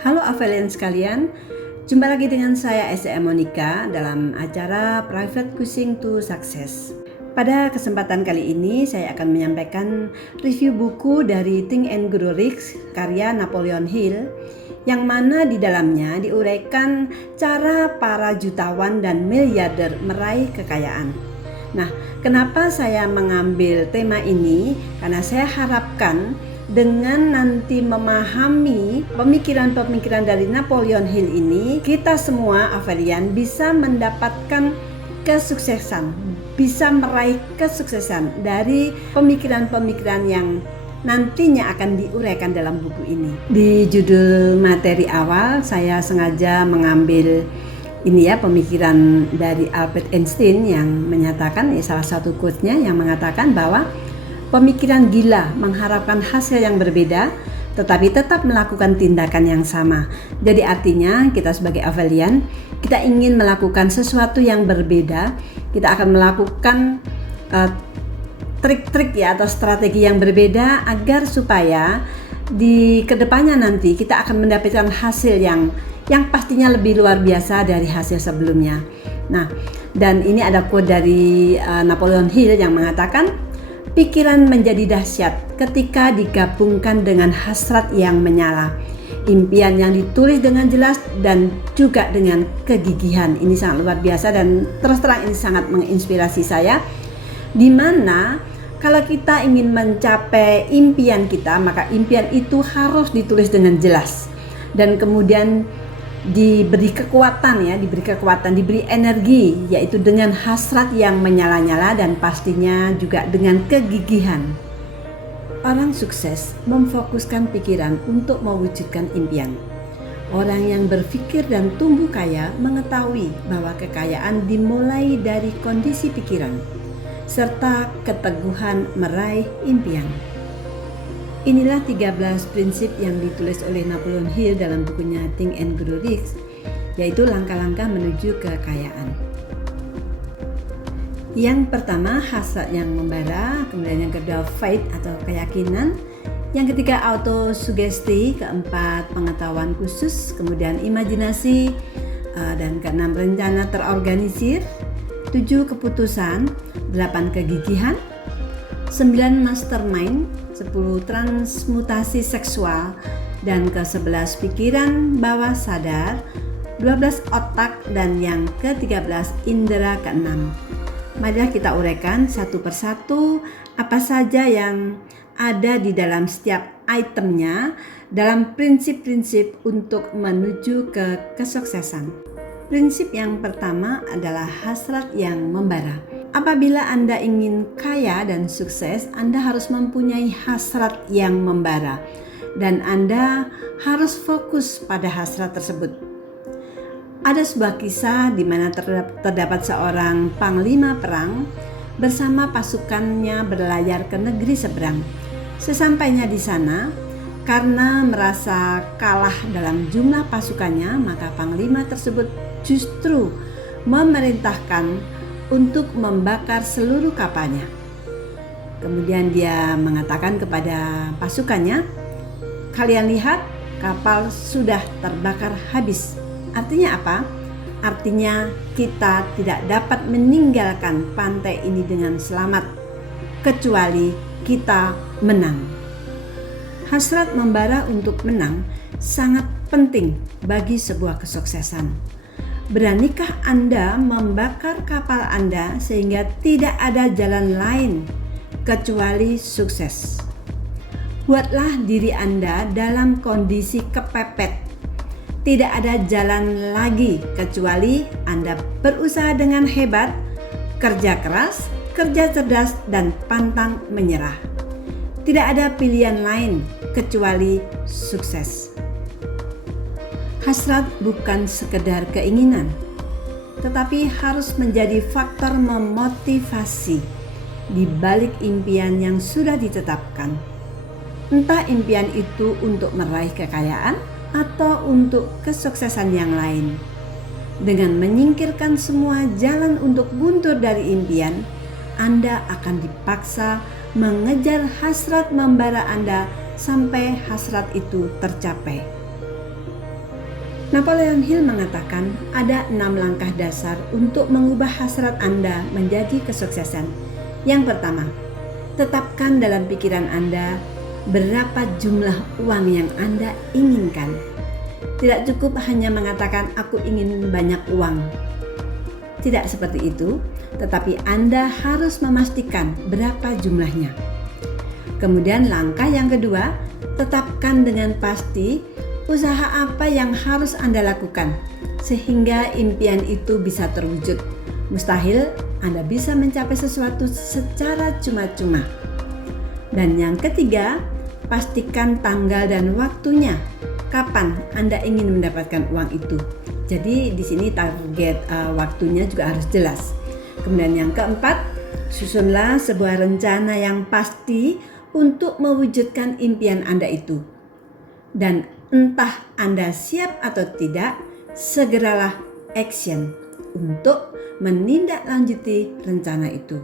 Halo Avelian sekalian, jumpa lagi dengan saya SCM Monica dalam acara Private Coaching to Success. Pada kesempatan kali ini saya akan menyampaikan review buku dari Think and Grow Rich karya Napoleon Hill, yang mana di dalamnya diuraikan cara para jutawan dan miliarder meraih kekayaan. Nah, kenapa saya mengambil tema ini? Karena saya harapkan dengan nanti memahami pemikiran-pemikiran dari Napoleon Hill ini, kita semua Avelian bisa mendapatkan kesuksesan, bisa meraih kesuksesan dari pemikiran-pemikiran yang nantinya akan diuraikan dalam buku ini. Di judul materi awal saya sengaja mengambil ini ya, pemikiran dari Albert Einstein yang menyatakan, salah satu quote-nya yang mengatakan bahwa pemikiran gila mengharapkan hasil yang berbeda tetapi tetap melakukan tindakan yang sama. Jadi artinya kita sebagai Avelian, kita ingin melakukan sesuatu yang berbeda, kita akan melakukan trik-trik ya atau strategi yang berbeda agar supaya di kedepannya nanti kita akan mendapatkan hasil yang pastinya lebih luar biasa dari hasil sebelumnya. Nah, dan ini ada quote dari Napoleon Hill yang mengatakan, pikiran menjadi dahsyat ketika digabungkan dengan hasrat yang menyala. Impian yang ditulis dengan jelas dan juga dengan kegigihan. Ini sangat luar biasa dan terus terang ini sangat menginspirasi saya. Dimana kalau kita ingin mencapai impian kita, maka impian itu harus ditulis dengan jelas. Dan kemudian diberi kekuatan, diberi energi, yaitu dengan hasrat yang menyala-nyala dan pastinya juga dengan kegigihan. Orang sukses memfokuskan pikiran untuk mewujudkan impian. Orang yang berpikir dan tumbuh kaya mengetahui bahwa kekayaan dimulai dari kondisi pikiran serta keteguhan meraih impian. Inilah 13 prinsip yang ditulis oleh Napoleon Hill dalam bukunya Think and Grow Rich, yaitu langkah-langkah menuju kekayaan. Yang pertama, hasrat yang membara, kemudian yang kedua faith atau keyakinan, yang ketiga autosugesti, keempat pengetahuan khusus, kemudian imajinasi, dan keenam rencana terorganisir, 7 keputusan, 8 kegigihan, 9 mastermind, 10 transmutasi seksual, dan ke-11 pikiran bawah sadar, 12 otak, dan yang ke-13 indera ke-6. Marilah kita uraikan satu persatu apa saja yang ada di dalam setiap itemnya dalam prinsip-prinsip untuk menuju ke kesuksesan. Prinsip yang pertama adalah hasrat yang membara. Apabila Anda ingin kaya dan sukses, Anda harus mempunyai hasrat yang membara dan Anda harus fokus pada hasrat tersebut. Ada sebuah kisah di mana terdapat seorang panglima perang bersama pasukannya berlayar ke negeri seberang. Sesampainya di sana, karena merasa kalah dalam jumlah pasukannya, maka panglima tersebut justru memerintahkan untuk membakar seluruh kapalnya. Kemudian dia mengatakan kepada pasukannya, kalian lihat kapal sudah terbakar habis. Artinya apa? Artinya kita tidak dapat meninggalkan pantai ini dengan selamat kecuali kita menang. Hasrat membara untuk menang sangat penting bagi sebuah kesuksesan. Beranikah Anda membakar kapal Anda sehingga tidak ada jalan lain kecuali sukses? Buatlah diri Anda dalam kondisi kepepet. Tidak ada jalan lagi kecuali Anda berusaha dengan hebat, kerja keras, kerja cerdas, dan pantang menyerah. Tidak ada pilihan lain kecuali sukses. Hasrat bukan sekedar keinginan, tetapi harus menjadi faktor memotivasi di balik impian yang sudah ditetapkan. Entah impian itu untuk meraih kekayaan atau untuk kesuksesan yang lain. Dengan menyingkirkan semua jalan untuk buntur dari impian, Anda akan dipaksa mengejar hasrat membara Anda sampai hasrat itu tercapai. Napoleon Hill mengatakan ada 6 langkah dasar untuk mengubah hasrat Anda menjadi kesuksesan. Yang pertama, tetapkan dalam pikiran Anda berapa jumlah uang yang Anda inginkan. Tidak cukup hanya mengatakan aku ingin banyak uang. Tidak seperti itu, tetapi Anda harus memastikan berapa jumlahnya. Kemudian langkah yang kedua, tetapkan dengan pasti usaha apa yang harus Anda lakukan sehingga impian itu bisa terwujud. Mustahil Anda bisa mencapai sesuatu secara cuma-cuma. Dan yang ketiga, pastikan tanggal dan waktunya kapan Anda ingin mendapatkan uang itu. Jadi di sini target waktunya juga harus jelas. Kemudian yang keempat, susunlah sebuah rencana yang pasti untuk mewujudkan impian Anda itu. Dan entah Anda siap atau tidak, segeralah action untuk menindaklanjuti rencana itu.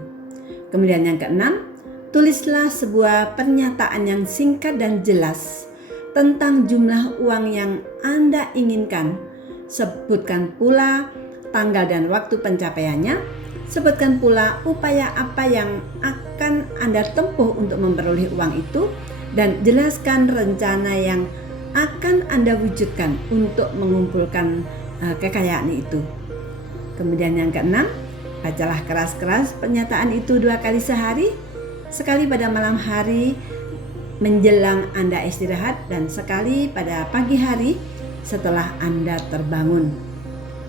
Kemudian yang keenam, tulislah sebuah pernyataan yang singkat dan jelas tentang jumlah uang yang Anda inginkan. Sebutkan pula tanggal dan waktu pencapaiannya. Sebutkan pula upaya apa yang akan Anda tempuh untuk memperoleh uang itu, dan jelaskan rencana yang akan Anda wujudkan untuk mengumpulkan kekayaan itu. Kemudian yang keenam, bacalah keras-keras pernyataan itu 2 kali sehari, sekali pada malam hari menjelang Anda istirahat dan sekali pada pagi hari setelah Anda terbangun.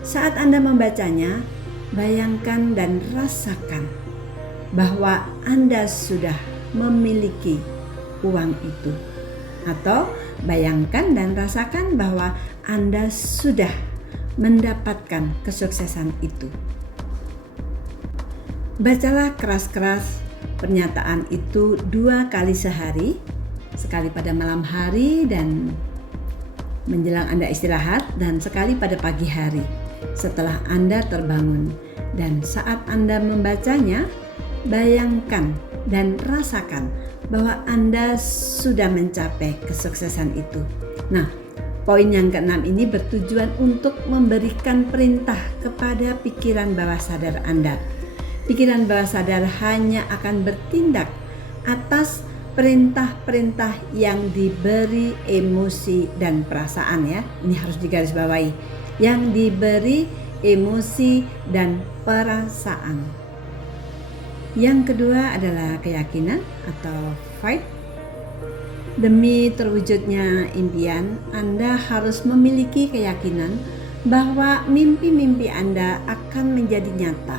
Saat Anda membacanya, bayangkan dan rasakan bahwa Anda sudah memiliki uang itu. Atau bayangkan dan rasakan bahwa Anda sudah mendapatkan kesuksesan itu. Bacalah keras-keras pernyataan itu 2 kali sehari, sekali pada malam hari dan menjelang Anda istirahat, dan sekali pada pagi hari setelah Anda terbangun. Dan saat Anda membacanya, bayangkan dan rasakan bahwa Anda sudah mencapai kesuksesan itu. Nah, poin yang keenam ini bertujuan untuk memberikan perintah kepada pikiran bawah sadar Anda. Pikiran bawah sadar hanya akan bertindak atas perintah-perintah yang diberi emosi dan perasaan, ya. Ini harus digarisbawahi. Yang diberi emosi dan perasaan. Yang kedua adalah keyakinan atau faith. Demi terwujudnya impian, Anda harus memiliki keyakinan bahwa mimpi-mimpi Anda akan menjadi nyata.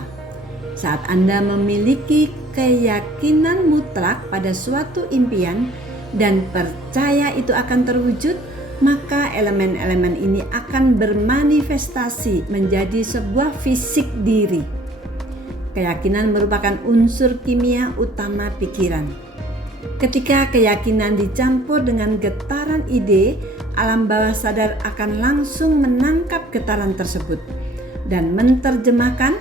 Saat Anda memiliki keyakinan mutlak pada suatu impian dan percaya itu akan terwujud, maka elemen-elemen ini akan bermanifestasi menjadi sebuah fisik diri. Keyakinan merupakan unsur kimia utama pikiran. Ketika keyakinan dicampur dengan getaran ide, alam bawah sadar akan langsung menangkap getaran tersebut dan menerjemahkan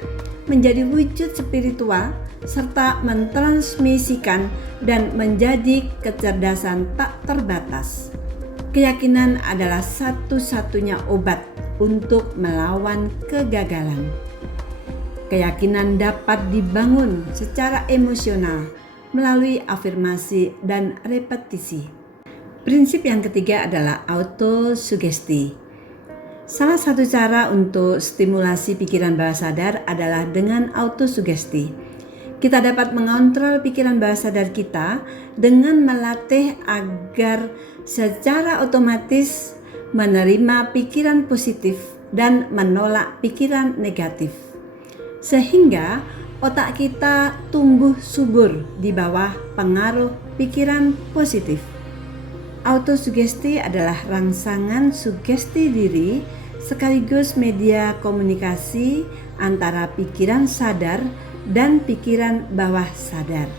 menjadi wujud spiritual serta mentransmisikan dan menjadi kecerdasan tak terbatas. Keyakinan adalah satu-satunya obat untuk melawan kegagalan. Keyakinan dapat dibangun secara emosional melalui afirmasi dan repetisi. Prinsip yang ketiga adalah autosugesti. Salah satu cara untuk stimulasi pikiran bawah sadar adalah dengan autosugesti. Kita dapat mengontrol pikiran bawah sadar kita dengan melatih agar secara otomatis menerima pikiran positif dan menolak pikiran negatif. Sehingga otak kita tumbuh subur di bawah pengaruh pikiran positif. Autosugesti adalah rangsangan sugesti diri sekaligus media komunikasi antara pikiran sadar dan pikiran bawah sadar.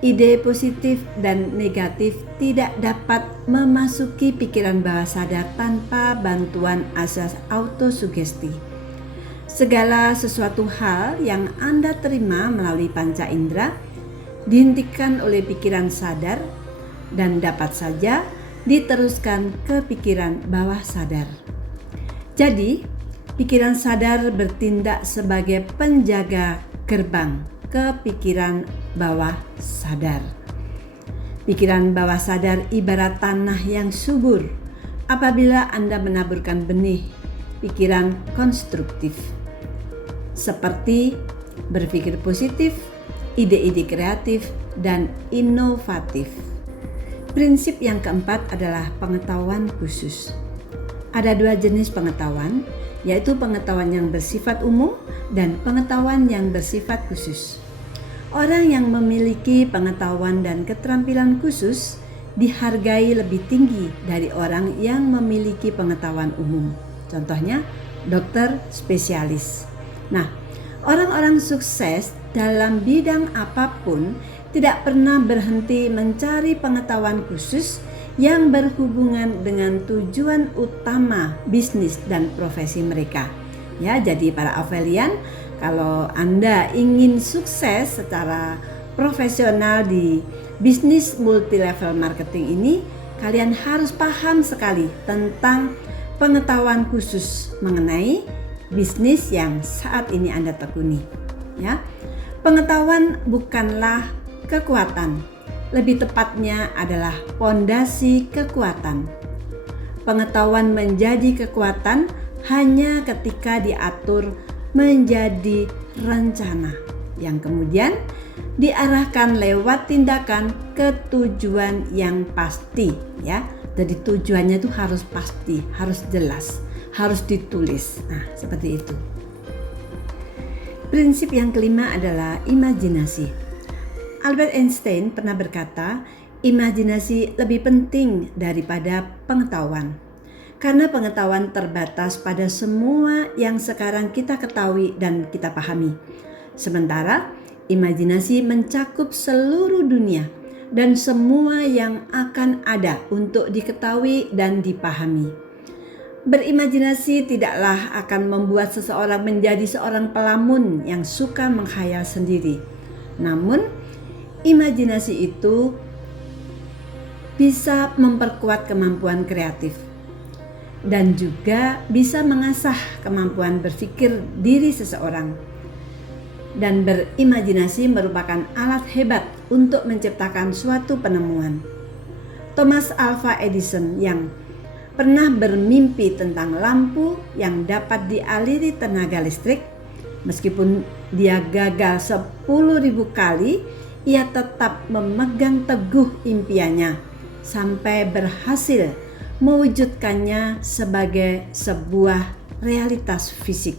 Ide positif dan negatif tidak dapat memasuki pikiran bawah sadar tanpa bantuan asas autosugesti. Segala sesuatu hal yang Anda terima melalui panca indera dihentikan oleh pikiran sadar dan dapat saja diteruskan ke pikiran bawah sadar. Jadi, pikiran sadar bertindak sebagai penjaga gerbang ke pikiran bawah sadar. Pikiran bawah sadar ibarat tanah yang subur. Apabila Anda menaburkan benih pikiran konstruktif, seperti berpikir positif, ide-ide kreatif, dan inovatif. Prinsip yang keempat adalah pengetahuan khusus. Ada dua jenis pengetahuan, yaitu pengetahuan yang bersifat umum dan pengetahuan yang bersifat khusus. Orang yang memiliki pengetahuan dan keterampilan khusus dihargai lebih tinggi dari orang yang memiliki pengetahuan umum. Contohnya, dokter spesialis. Nah, orang-orang sukses dalam bidang apapun tidak pernah berhenti mencari pengetahuan khusus yang berhubungan dengan tujuan utama bisnis dan profesi mereka. Ya, jadi para Avelian, kalau Anda ingin sukses secara profesional di bisnis multi level marketing ini, kalian harus paham sekali tentang pengetahuan khusus mengenai bisnis yang saat ini Anda tekuni. Ya, pengetahuan bukanlah kekuatan, lebih tepatnya adalah pondasi kekuatan. Pengetahuan menjadi kekuatan hanya ketika diatur menjadi rencana yang kemudian diarahkan lewat tindakan ke tujuan yang pasti, ya. Jadi tujuannya itu harus pasti, harus jelas, harus ditulis. Nah, seperti itu. Prinsip yang kelima adalah imajinasi. Albert Einstein pernah berkata, imajinasi lebih penting daripada pengetahuan. Karena pengetahuan terbatas pada semua yang sekarang kita ketahui dan kita pahami. Sementara imajinasi mencakup seluruh dunia dan semua yang akan ada untuk diketahui dan dipahami. Berimajinasi tidaklah akan membuat seseorang menjadi seorang pelamun yang suka menghayal sendiri. Namun, imajinasi itu bisa memperkuat kemampuan kreatif dan juga bisa mengasah kemampuan berpikir diri seseorang. Dan berimajinasi merupakan alat hebat untuk menciptakan suatu penemuan. Thomas Alva Edison yang pernah bermimpi tentang lampu yang dapat dialiri tenaga listrik, meskipun dia gagal 10.000 kali, ia tetap memegang teguh impiannya sampai berhasil mewujudkannya sebagai sebuah realitas fisik.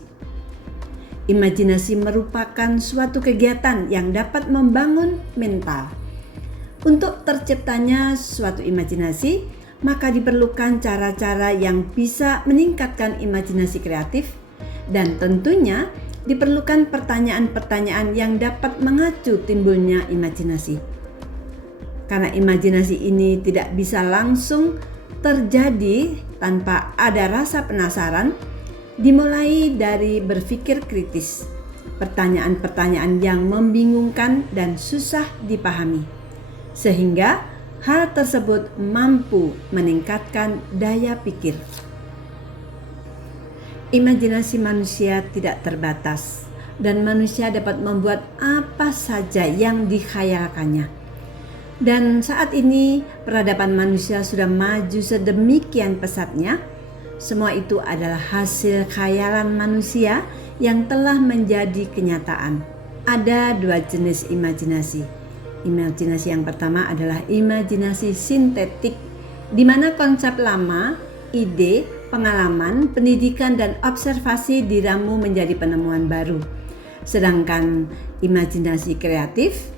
Imajinasi merupakan suatu kegiatan yang dapat membangun mental. Untuk terciptanya suatu imajinasi, maka diperlukan cara-cara yang bisa meningkatkan imajinasi kreatif, dan tentunya diperlukan pertanyaan-pertanyaan yang dapat mengacu timbulnya imajinasi. Karena imajinasi ini tidak bisa langsung terjadi tanpa ada rasa penasaran, dimulai dari berpikir kritis, pertanyaan-pertanyaan yang membingungkan dan susah dipahami, sehingga hal tersebut mampu meningkatkan daya pikir. Imajinasi manusia tidak terbatas, dan manusia dapat membuat apa saja yang dikhayalkannya. Dan saat ini peradaban manusia sudah maju sedemikian pesatnya. Semua itu adalah hasil khayalan manusia yang telah menjadi kenyataan. Ada dua jenis imajinasi. Imajinasi yang pertama adalah imajinasi sintetik, di mana konsep lama, ide, pengalaman, pendidikan, dan observasi diramu menjadi penemuan baru. Sedangkan imajinasi kreatif,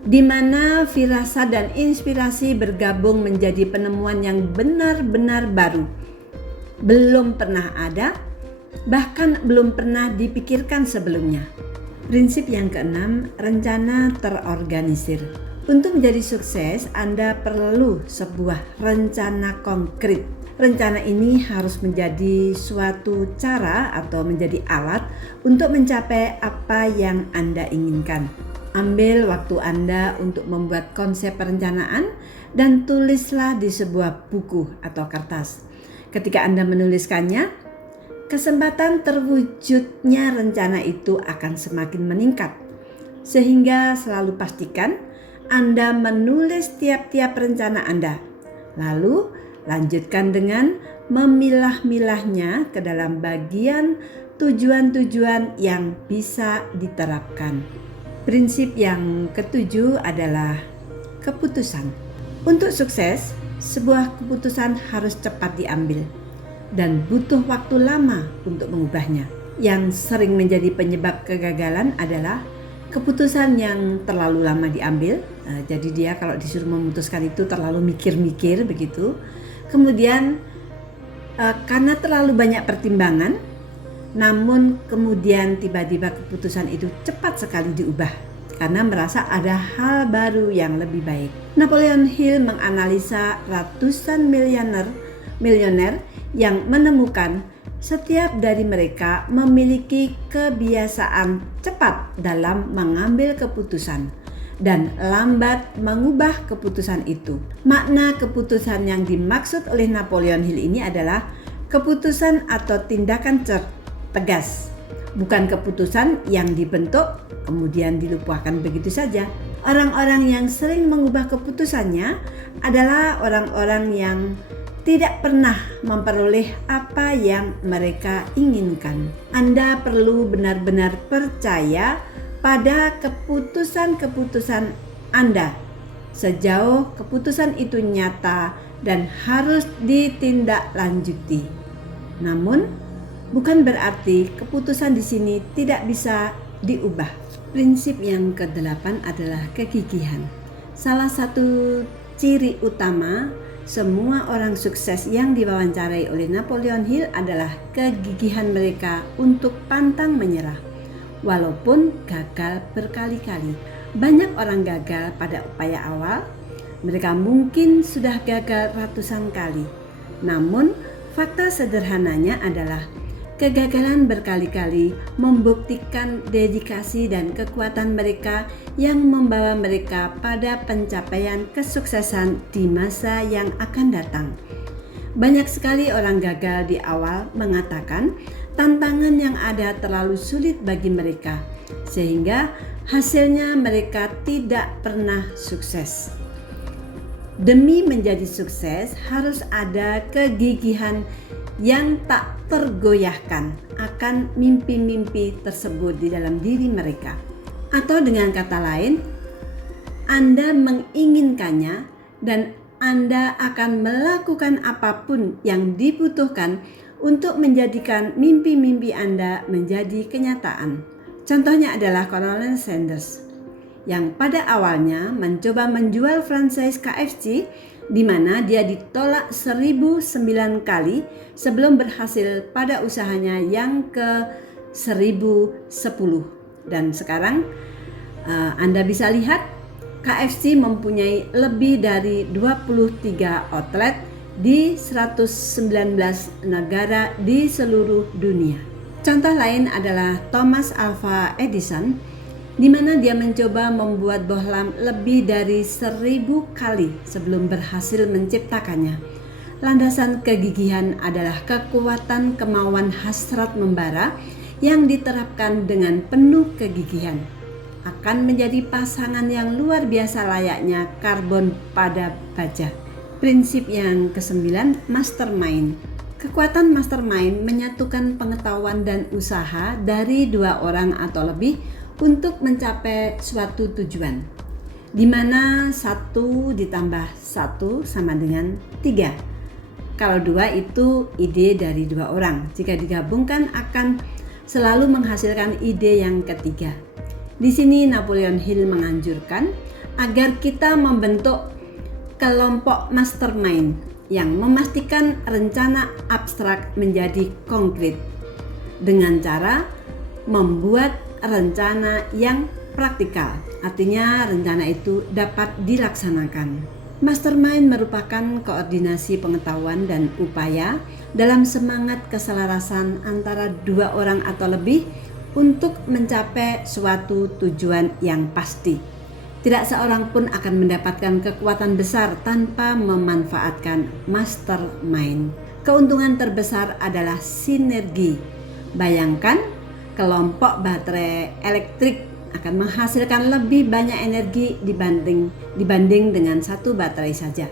di mana firasat dan inspirasi bergabung menjadi penemuan yang benar-benar baru, belum pernah ada, bahkan belum pernah dipikirkan sebelumnya. Prinsip yang keenam, rencana terorganisir. Untuk menjadi sukses, Anda perlu sebuah rencana konkret. Rencana ini harus menjadi suatu cara atau menjadi alat untuk mencapai apa yang Anda inginkan. Ambil waktu Anda untuk membuat konsep perencanaan dan tulislah di sebuah buku atau kertas. Ketika Anda menuliskannya, kesempatan terwujudnya rencana itu akan semakin meningkat. Sehingga selalu pastikan Anda menulis tiap-tiap rencana Anda. Lalu lanjutkan dengan memilah-milahnya ke dalam bagian tujuan-tujuan yang bisa diterapkan. Prinsip yang ketujuh adalah keputusan. Untuk sukses, sebuah keputusan harus cepat diambil dan butuh waktu lama untuk mengubahnya. Yang sering menjadi penyebab kegagalan adalah keputusan yang terlalu lama diambil. Jadi dia kalau disuruh memutuskan itu terlalu mikir-mikir begitu. Kemudian karena terlalu banyak pertimbangan, namun kemudian tiba-tiba keputusan itu cepat sekali diubah karena merasa ada hal baru yang lebih baik. Napoleon Hill menganalisa ratusan milioner yang menemukan setiap dari mereka memiliki kebiasaan cepat dalam mengambil keputusan dan lambat mengubah keputusan itu. Makna keputusan yang dimaksud oleh Napoleon Hill ini adalah keputusan atau tindakan tegas, bukan keputusan yang dibentuk kemudian dilupakan begitu saja. Orang-orang yang sering mengubah keputusannya adalah orang-orang yang tidak pernah memperoleh apa yang mereka inginkan. Anda perlu benar-benar percaya pada keputusan-keputusan Anda sejauh keputusan itu nyata dan harus ditindaklanjuti. Namun, bukan berarti keputusan di sini tidak bisa diubah. Prinsip yang ke-8 adalah kegigihan. Salah satu ciri utama semua orang sukses yang diwawancarai oleh Napoleon Hill adalah kegigihan mereka untuk pantang menyerah, walaupun gagal berkali-kali. Banyak orang gagal pada upaya awal, mereka mungkin sudah gagal ratusan kali. Namun, fakta sederhananya adalah kegagalan berkali-kali membuktikan dedikasi dan kekuatan mereka yang membawa mereka pada pencapaian kesuksesan di masa yang akan datang. Banyak sekali orang gagal di awal mengatakan tantangan yang ada terlalu sulit bagi mereka, sehingga hasilnya mereka tidak pernah sukses. Demi menjadi sukses harus ada kegigihan yang tak tergoyahkan akan mimpi-mimpi tersebut di dalam diri mereka. Atau dengan kata lain, Anda menginginkannya dan Anda akan melakukan apapun yang dibutuhkan untuk menjadikan mimpi-mimpi Anda menjadi kenyataan. Contohnya adalah Colonel Sanders yang pada awalnya mencoba menjual franchise KFC di mana dia ditolak 1009 kali sebelum berhasil pada usahanya yang ke-1010. Dan sekarang Anda bisa lihat KFC mempunyai lebih dari 23 outlet di 119 negara di seluruh dunia. Contoh lain adalah Thomas Alva Edison, di mana dia mencoba membuat bohlam lebih dari 1000 kali sebelum berhasil menciptakannya. Landasan kegigihan adalah kekuatan kemauan hasrat membara yang diterapkan dengan penuh kegigihan. Akan menjadi pasangan yang luar biasa layaknya karbon pada baja. Prinsip yang ke-9, mastermind. Kekuatan mastermind menyatukan pengetahuan dan usaha dari 2 orang atau lebih untuk mencapai suatu tujuan, di mana 1 ditambah 1 sama dengan 3. Kalau 2 itu ide dari 2 orang, jika digabungkan akan selalu menghasilkan ide yang ketiga. Di sini Napoleon Hill menganjurkan agar kita membentuk kelompok mastermind yang memastikan rencana abstrak menjadi konkret dengan cara membuat rencana yang praktikal, artinya rencana itu dapat dilaksanakan. Mastermind merupakan koordinasi pengetahuan dan upaya dalam semangat keselarasan antara 2 orang atau lebih untuk mencapai suatu tujuan yang pasti. Tidak seorang pun akan mendapatkan kekuatan besar tanpa memanfaatkan mastermind. Keuntungan terbesar adalah sinergi. Bayangkan kelompok baterai elektrik akan menghasilkan lebih banyak energi dibanding dengan satu baterai saja.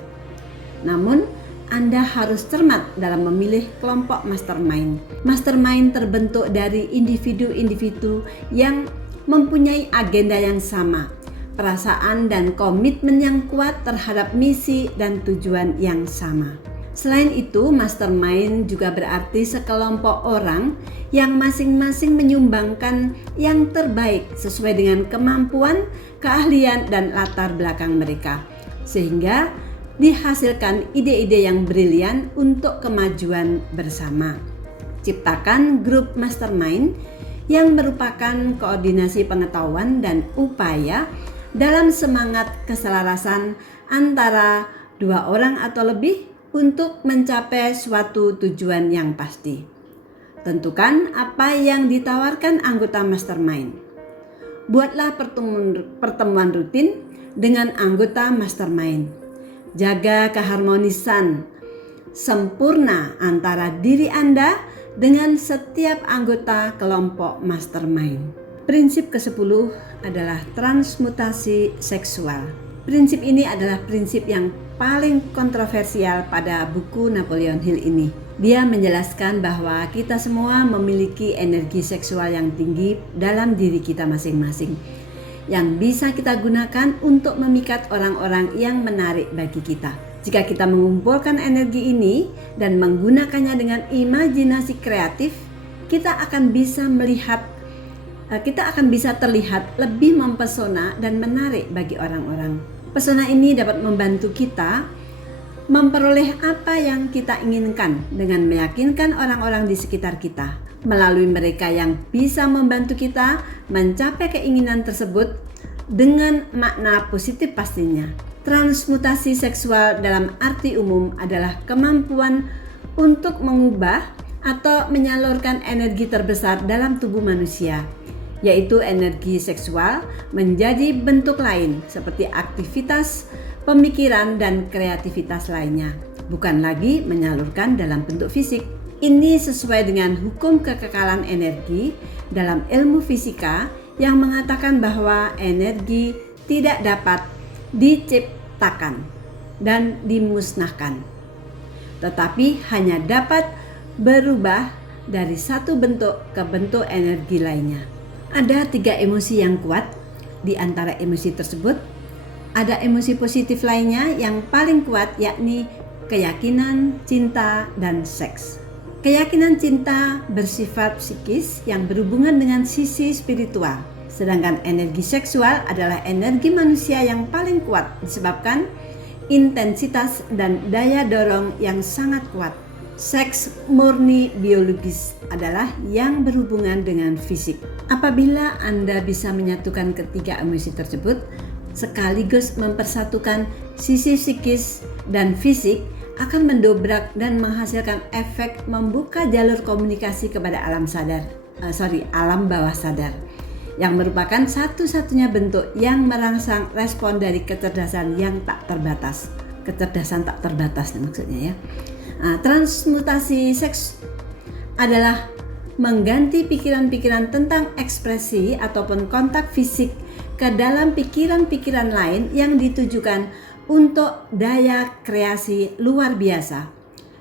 Namun, Anda harus cermat dalam memilih kelompok mastermind. Mastermind terbentuk dari individu-individu yang mempunyai agenda yang sama, perasaan dan komitmen yang kuat terhadap misi dan tujuan yang sama. Selain itu, mastermind juga berarti sekelompok orang yang masing-masing menyumbangkan yang terbaik sesuai dengan kemampuan, keahlian, dan latar belakang mereka, sehingga dihasilkan ide-ide yang brilian untuk kemajuan bersama. Ciptakan grup mastermind yang merupakan koordinasi pengetahuan dan upaya dalam semangat keselarasan antara dua orang atau lebih untuk mencapai suatu tujuan yang pasti. Tentukan apa yang ditawarkan anggota mastermind. Buatlah pertemuan rutin dengan anggota mastermind. Jaga keharmonisan sempurna antara diri Anda dengan setiap anggota kelompok mastermind. Prinsip ke-10 adalah transmutasi seksual. Prinsip ini adalah prinsip yang paling kontroversial pada buku Napoleon Hill ini. Dia menjelaskan bahwa kita semua memiliki energi seksual yang tinggi dalam diri kita masing-masing, yang bisa kita gunakan untuk memikat orang-orang yang menarik bagi kita. Jika kita mengumpulkan energi ini dan menggunakannya dengan imajinasi kreatif, kita akan bisa terlihat lebih mempesona dan menarik bagi orang-orang. Pesona ini dapat membantu kita memperoleh apa yang kita inginkan dengan meyakinkan orang-orang di sekitar kita. Melalui mereka yang bisa membantu kita mencapai keinginan tersebut dengan makna positif pastinya. Transmutasi seksual dalam arti umum adalah kemampuan untuk mengubah atau menyalurkan energi terbesar dalam tubuh manusia, yaitu energi seksual menjadi bentuk lain seperti aktivitas, pemikiran, dan kreativitas lainnya, bukan lagi menyalurkan dalam bentuk fisik. Ini sesuai dengan hukum kekekalan energi dalam ilmu fisika yang mengatakan bahwa energi tidak dapat diciptakan dan dimusnahkan, tetapi hanya dapat berubah dari satu bentuk ke bentuk energi lainnya. Ada 3 emosi yang kuat. Di antara emosi tersebut, ada emosi positif lainnya yang paling kuat, yakni keyakinan, cinta, dan seks. Keyakinan cinta bersifat psikis yang berhubungan dengan sisi spiritual, sedangkan energi seksual adalah energi manusia yang paling kuat disebabkan intensitas dan daya dorong yang sangat kuat. Seks murni biologis adalah yang berhubungan dengan fisik. Apabila Anda bisa menyatukan ketiga emosi tersebut, sekaligus mempersatukan sisi psikis dan fisik, akan mendobrak dan menghasilkan efek membuka jalur komunikasi kepada alam bawah sadar, yang merupakan satu-satunya bentuk yang merangsang respon dari kecerdasan yang tak terbatas. Kecerdasan tak terbatas maksudnya ya. Transmutasi seks adalah mengganti pikiran-pikiran tentang ekspresi ataupun kontak fisik ke dalam pikiran-pikiran lain yang ditujukan untuk daya kreasi luar biasa,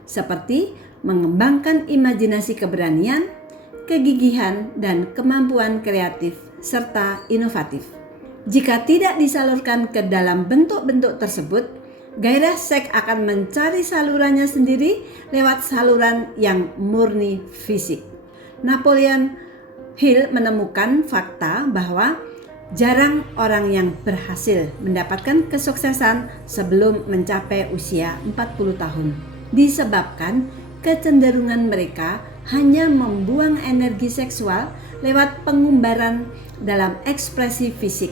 seperti mengembangkan imajinasi keberanian, kegigihan, dan kemampuan kreatif serta inovatif. Jika tidak disalurkan ke dalam bentuk-bentuk tersebut, gairah seks akan mencari salurannya sendiri lewat saluran yang murni fisik. Napoleon Hill menemukan fakta bahwa jarang orang yang berhasil mendapatkan kesuksesan sebelum mencapai usia 40 tahun. Disebabkan kecenderungan mereka hanya membuang energi seksual lewat pengumbaran dalam ekspresi fisik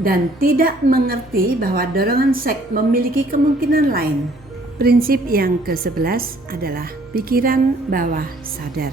dan tidak mengerti bahwa dorongan seks memiliki kemungkinan lain. Prinsip yang ke-11 adalah pikiran bawah sadar.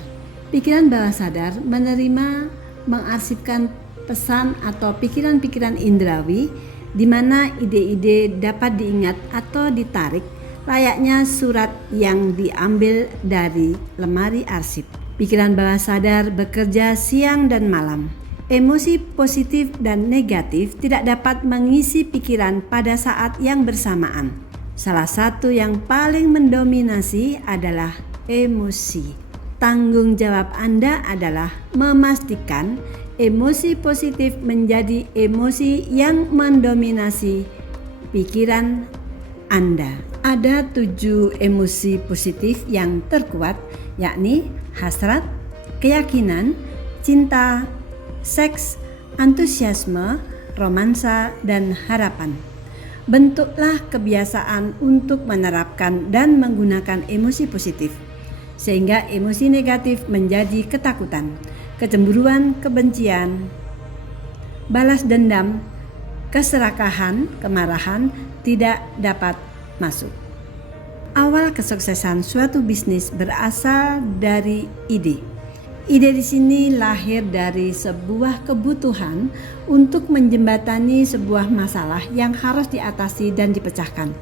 Pikiran bawah sadar menerima, mengarsipkan pesan atau pikiran-pikiran indrawi di mana ide-ide dapat diingat atau ditarik layaknya surat yang diambil dari lemari arsip. Pikiran bawah sadar bekerja siang dan malam. Emosi positif dan negatif tidak dapat mengisi pikiran pada saat yang bersamaan. Salah satu yang paling mendominasi adalah emosi. Tanggung jawab Anda adalah memastikan emosi positif menjadi emosi yang mendominasi pikiran Anda. Ada 7 emosi positif yang terkuat, yakni hasrat, keyakinan, cinta, seks, antusiasme, romansa, dan harapan. Bentuklah kebiasaan untuk menerapkan dan menggunakan emosi positif, sehingga emosi negatif menjadi ketakutan, kecemburuan, kebencian, balas dendam, keserakahan, kemarahan tidak dapat masuk. Awal kesuksesan suatu bisnis berasal dari ide. Ide di sini lahir dari sebuah kebutuhan untuk menjembatani sebuah masalah yang harus diatasi dan dipecahkan.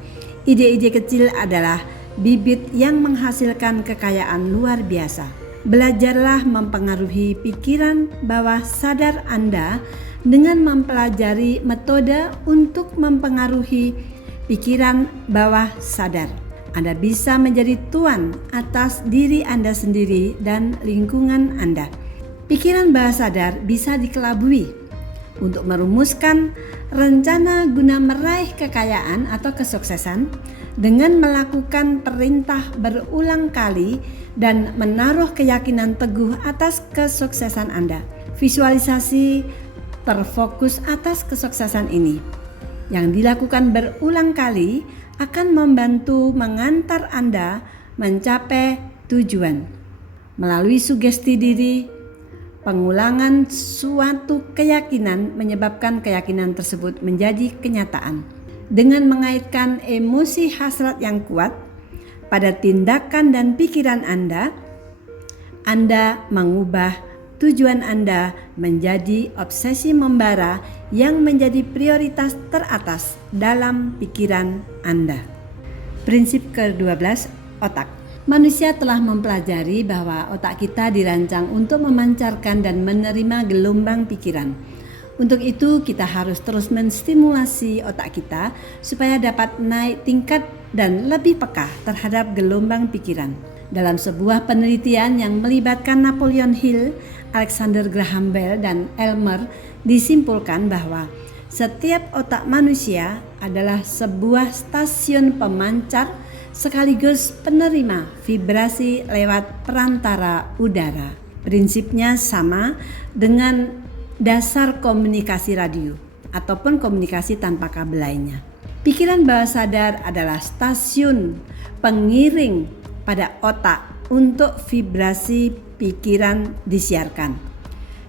Ide-ide kecil adalah bibit yang menghasilkan kekayaan luar biasa. Belajarlah mempengaruhi pikiran bawah sadar Anda dengan mempelajari metode untuk mempengaruhi pikiran bawah sadar. Anda bisa menjadi tuan atas diri Anda sendiri dan lingkungan Anda. Pikiran bawah sadar bisa dikelabui untuk merumuskan rencana guna meraih kekayaan atau kesuksesan dengan melakukan perintah berulang kali dan menaruh keyakinan teguh atas kesuksesan Anda. Visualisasi terfokus atas kesuksesan ini yang dilakukan berulang kali akan membantu mengantar Anda mencapai tujuan. Melalui sugesti diri, pengulangan suatu keyakinan menyebabkan keyakinan tersebut menjadi kenyataan. Dengan mengaitkan emosi hasrat yang kuat pada tindakan dan pikiran Anda mengubah tujuan Anda menjadi obsesi membara yang menjadi prioritas teratas dalam pikiran Anda. Prinsip ke-12, otak. Manusia telah mempelajari bahwa otak kita dirancang untuk memancarkan dan menerima gelombang pikiran. Untuk itu kita harus terus menstimulasi otak kita supaya dapat naik tingkat dan lebih peka terhadap gelombang pikiran. Dalam sebuah penelitian yang melibatkan Napoleon Hill, Alexander Graham Bell, dan Elmer, disimpulkan bahwa setiap otak manusia adalah sebuah stasiun pemancar sekaligus penerima vibrasi lewat perantara udara. Prinsipnya sama dengan dasar komunikasi radio ataupun komunikasi tanpa kabel lainnya. Pikiran bawah sadar adalah stasiun pengiring pada otak untuk vibrasi pikiran disiarkan.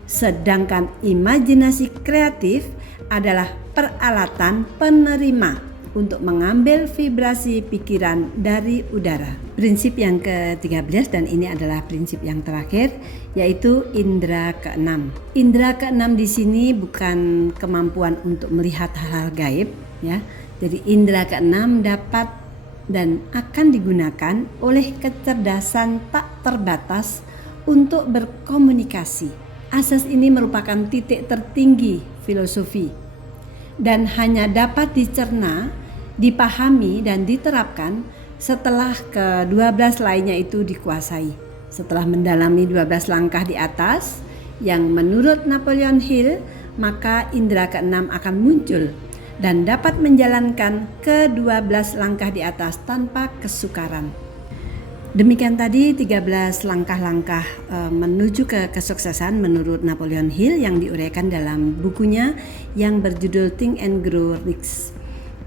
Sedangkan imajinasi kreatif adalah peralatan penerima untuk mengambil vibrasi pikiran dari udara. Prinsip yang ke-13 dan ini adalah prinsip yang terakhir, yaitu indera keenam. Indera keenam di sini bukan kemampuan untuk melihat hal-hal gaib, ya. Jadi indera keenam dapat dan akan digunakan oleh kecerdasan tak terbatas untuk berkomunikasi. Asas ini merupakan titik tertinggi filosofi dan hanya dapat dicerna, dipahami dan diterapkan setelah ke-12 lainnya itu dikuasai. Setelah mendalami 12 langkah di atas yang menurut Napoleon Hill, maka indera keenam akan muncul dan dapat menjalankan ke-12 langkah di atas tanpa kesukaran. Demikian tadi 13 langkah-langkah menuju ke kesuksesan menurut Napoleon Hill yang diuraikan dalam bukunya yang berjudul Think and Grow Rich.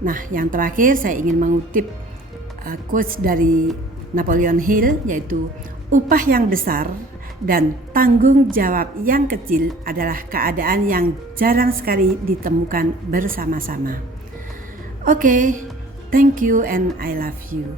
Nah, yang terakhir saya ingin mengutip quotes dari Napoleon Hill, yaitu upah yang besar dan tanggung jawab yang kecil adalah keadaan yang jarang sekali ditemukan bersama-sama. Oke, thank you and I love you.